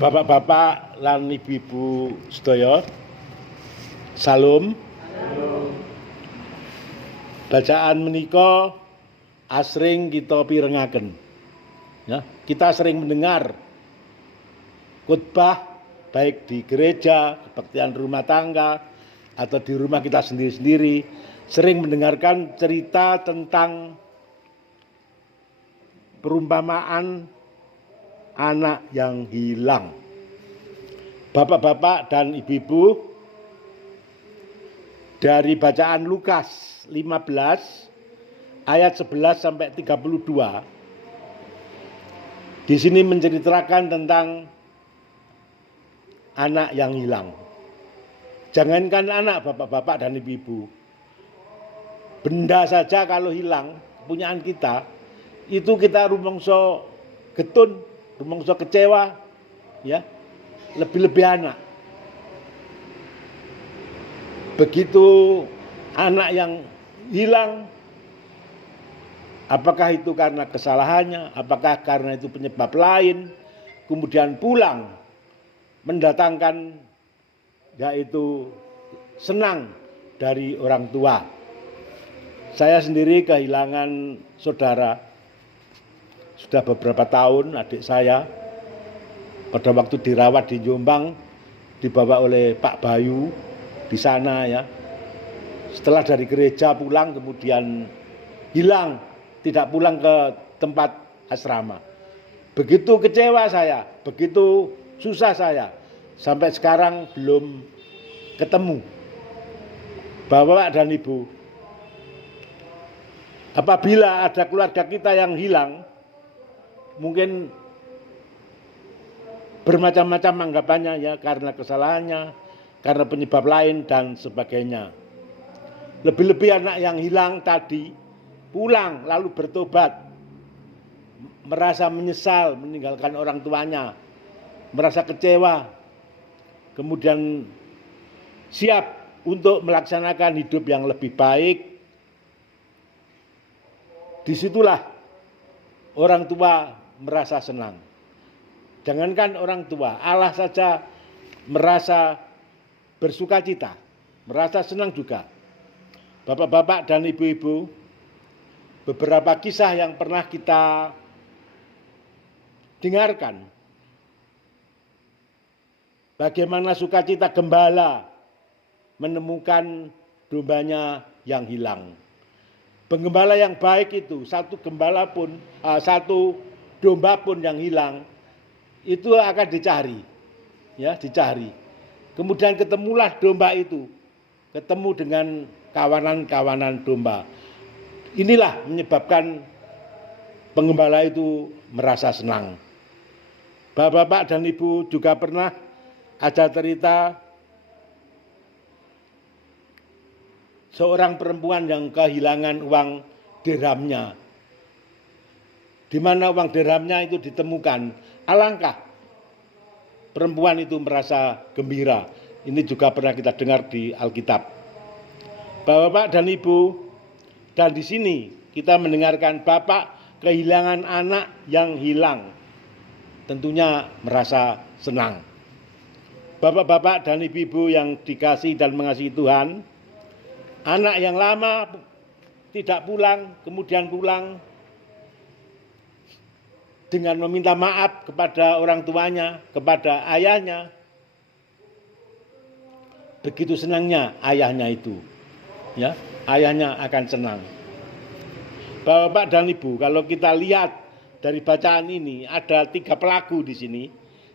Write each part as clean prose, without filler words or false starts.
Bapak-bapak lan ibu-ibu sedaya, salam. Bacaan menika asring kita pirengaken. Ya, kita sering mendengar khotbah baik di gereja, kebaktian rumah tangga, atau di rumah kita sendiri-sendiri, sering mendengarkan cerita tentang perumpamaan anak yang hilang. Bapak-bapak dan ibu-ibu, dari bacaan Lukas 15 ayat 11 sampai 32, di sini menceritakan tentang anak yang hilang. Jangankan anak, bapak-bapak dan ibu-ibu, benda saja kalau hilang, kepunyaan kita, itu kita rumangsa getun, rumangsa kecewa, ya, lebih-lebih anak. Begitu anak yang hilang, apakah itu karena kesalahannya, apakah karena itu penyebab lain, kemudian pulang mendatangkan yaitu senang dari orang tua. Saya sendiri kehilangan saudara sudah beberapa tahun, adik saya pada waktu dirawat di Jombang dibawa oleh Pak Bayu di sana, ya. Setelah dari gereja pulang kemudian hilang, tidak pulang ke tempat asrama. Begitu kecewa saya, begitu susah saya, sampai sekarang belum ketemu. Bapak dan Ibu, apabila ada keluarga kita yang hilang, mungkin bermacam-macam anggapannya, ya, karena kesalahannya, karena penyebab lain dan sebagainya. Lebih-lebih anak yang hilang tadi pulang lalu bertobat, merasa menyesal meninggalkan orang tuanya, merasa kecewa, kemudian siap untuk melaksanakan hidup yang lebih baik. Disitulah orang tua merasa senang. Jangankan orang tua, Allah saja merasa bersukacita, merasa senang juga. Bapak-bapak dan ibu-ibu, beberapa kisah yang pernah kita dengarkan, bagaimana sukacita gembala menemukan dombanya yang hilang. Penggembala yang baik itu, satu domba pun yang hilang, itu akan dicari, ya, dicari. Kemudian ketemulah domba itu, ketemu dengan kawanan-kawanan domba. Inilah menyebabkan penggembala itu merasa senang. Bapak-bapak dan ibu juga pernah ada cerita seorang perempuan yang kehilangan uang dirhamnya, di mana uang dirhamnya itu ditemukan. Alangkah perempuan itu merasa gembira. Ini juga pernah kita dengar di Alkitab. Bapak dan ibu, dan di sini kita mendengarkan bapak kehilangan anak yang hilang, tentunya merasa senang. Bapak-bapak dan ibu-ibu yang dikasihi dan mengasihi Tuhan, anak yang lama tidak pulang, kemudian pulang dengan meminta maaf kepada orang tuanya, kepada ayahnya. Begitu senangnya ayahnya itu, ya, ayahnya akan senang. Bapak dan ibu, kalau kita lihat dari bacaan ini ada 3 pelaku di sini.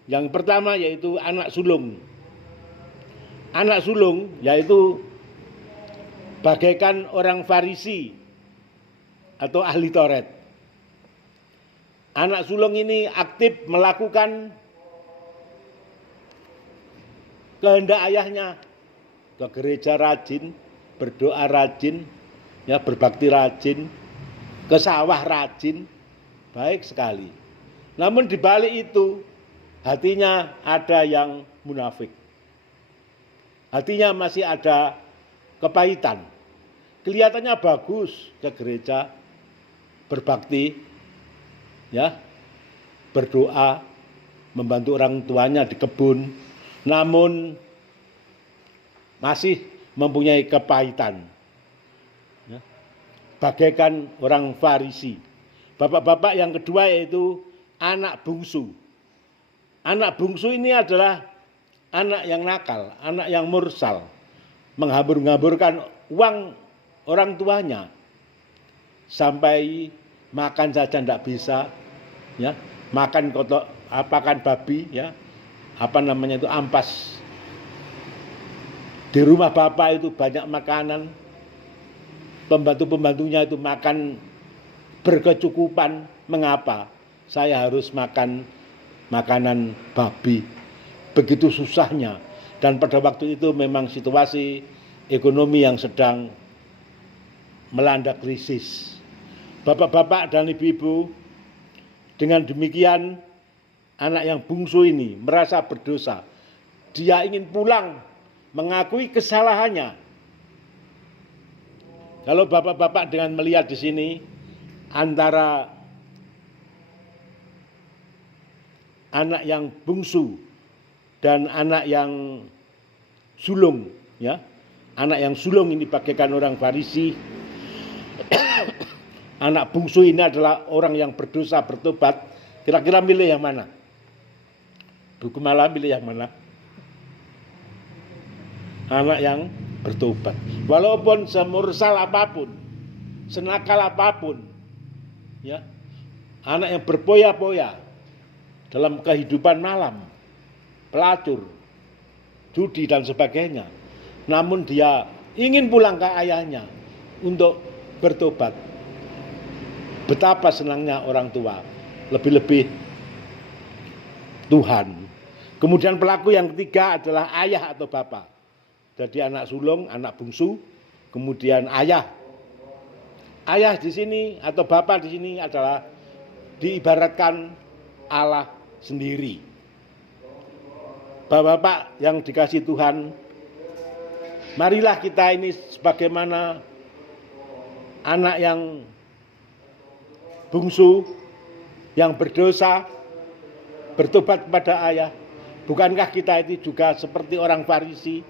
Yang pertama yaitu anak sulung. Anak sulung yaitu bagaikan orang Farisi atau ahli Taurat. Anak sulung ini aktif melakukan kehendak ayahnya, ke gereja rajin, berdoa rajin, ya, berbakti rajin, ke sawah rajin, baik sekali. Namun di balik itu hatinya ada yang munafik. Hatinya masih ada kepahitan. Kelihatannya bagus ke gereja, berbakti, ya, berdoa, membantu orang tuanya di kebun, namun masih mempunyai kepahitan. Ya. Bagaikan orang Farisi. Bapak-bapak yang kedua yaitu anak bungsu. Anak bungsu ini adalah anak yang nakal, anak yang mursal, menghambur-hamburkan uang orang tuanya sampai makan saja tidak bisa, ya, makan kotor, apakan babi, ya, apa namanya itu ampas. Di rumah bapak itu banyak makanan, pembantu-pembantunya itu makan berkecukupan. Mengapa saya harus makan makanan babi? Begitu susahnya. Dan pada waktu itu memang situasi ekonomi yang sedang melanda krisis. Bapak-bapak dan ibu-ibu, dengan demikian anak yang bungsu ini merasa berdosa. Dia ingin pulang, mengakui kesalahannya. Kalau bapak-bapak dengan melihat di sini antara anak yang bungsu dan anak yang sulung, ya. Anak yang sulung ini bagaikan orang Farisi. Anak bungsu ini adalah orang yang berdosa, bertobat. Kira-kira milih yang mana? Buku malam milih yang mana? Anak yang bertobat. Walaupun semursal apapun, senakal apapun, ya, anak yang berpoya-poya dalam kehidupan malam, pelacur, judi dan sebagainya, namun dia ingin pulang ke ayahnya untuk bertobat. Betapa senangnya orang tua, lebih-lebih Tuhan. Kemudian pelaku yang ketiga adalah ayah atau bapak. Jadi anak sulung, anak bungsu, kemudian ayah. Ayah di sini atau bapak di sini adalah diibaratkan Allah sendiri. Bapak-bapak yang dikasih Tuhan, marilah kita ini sebagaimana anak yang bungsu, yang berdosa, bertobat kepada ayah. Bukankah kita ini juga seperti orang Farisi?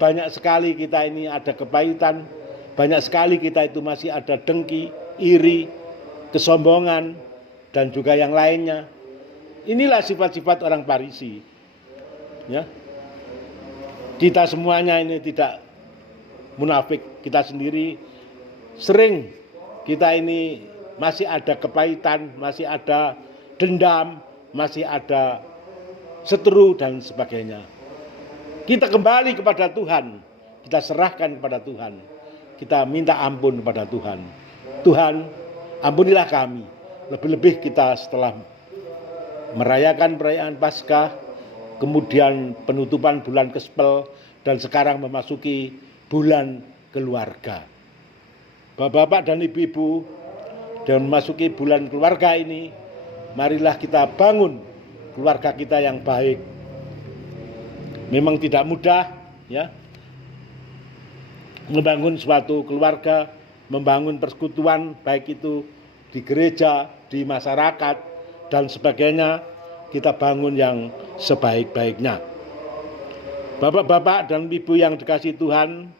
Banyak sekali kita ini ada kepahitan, banyak sekali kita itu masih ada dengki, iri, kesombongan, dan juga yang lainnya. Inilah sifat-sifat orang Farisi. Ya. Kita semuanya ini tidak munafik, kita sendiri sering kita ini masih ada kepahitan, masih ada dendam, masih ada seteru dan sebagainya. Kita kembali kepada Tuhan, kita serahkan kepada Tuhan, kita minta ampun kepada Tuhan. Tuhan, ampunilah kami. Lebih-lebih kita setelah merayakan perayaan Paskah, kemudian penutupan bulan Kespel, dan sekarang memasuki bulan keluarga. Bapak-bapak dan ibu-ibu, dan memasuki bulan keluarga ini, marilah kita bangun keluarga kita yang baik. Memang tidak mudah, ya, membangun suatu keluarga, membangun persekutuan, baik itu di gereja, di masyarakat, dan sebagainya, kita bangun yang sebaik-baiknya. Bapak-bapak dan ibu yang dikasihi Tuhan,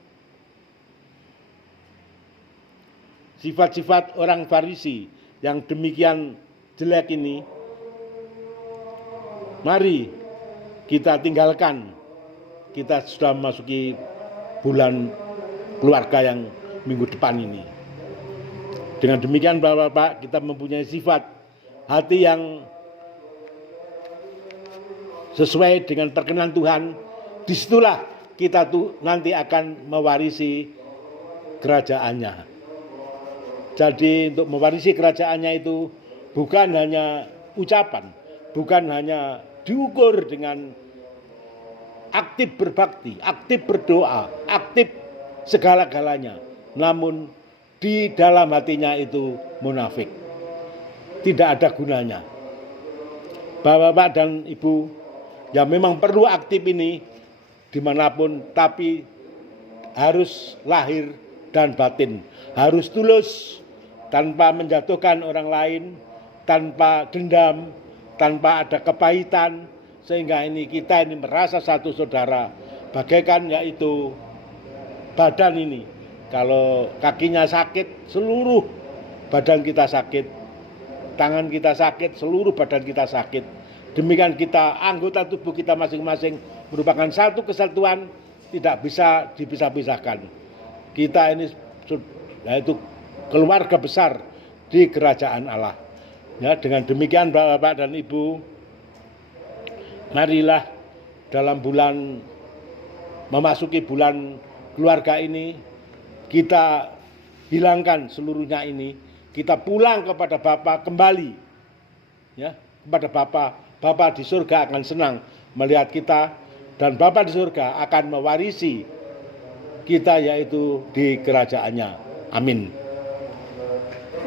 sifat-sifat orang Farisi yang demikian jelek ini, mari kita tinggalkan. Kita sudah memasuki bulan keluarga yang minggu depan ini. Dengan demikian Bapak-bapak, kita mempunyai sifat hati yang sesuai dengan perkenan Tuhan. Disitulah kita tuh nanti akan mewarisi kerajaannya. Jadi untuk mewarisi kerajaannya itu bukan hanya ucapan, bukan hanya diukur dengan aktif berbakti, aktif berdoa, aktif segala-galanya, namun di dalam hatinya itu munafik, tidak ada gunanya. Bapak-bapak dan ibu, ya memang perlu aktif ini dimanapun, tapi harus lahir dan batin, harus tulus, tanpa menjatuhkan orang lain, tanpa dendam, tanpa ada kepahitan, sehingga kita ini merasa satu saudara, bagaikan yaitu badan ini. Kalau kakinya sakit, seluruh badan kita sakit, tangan kita sakit, seluruh badan kita sakit. Demikian kita, anggota tubuh kita masing-masing merupakan satu kesatuan, tidak bisa dipisah-pisahkan. Kita ini yaitu keluarga besar di kerajaan Allah. Ya, dengan demikian Bapak dan Ibu, marilah dalam bulan memasuki bulan keluarga ini, kita hilangkan seluruhnya ini, kita pulang kepada Bapa kembali, ya, kepada Bapa. Bapa di surga akan senang melihat kita, dan Bapa di surga akan mewarisi kita yaitu di kerajaannya. Amin.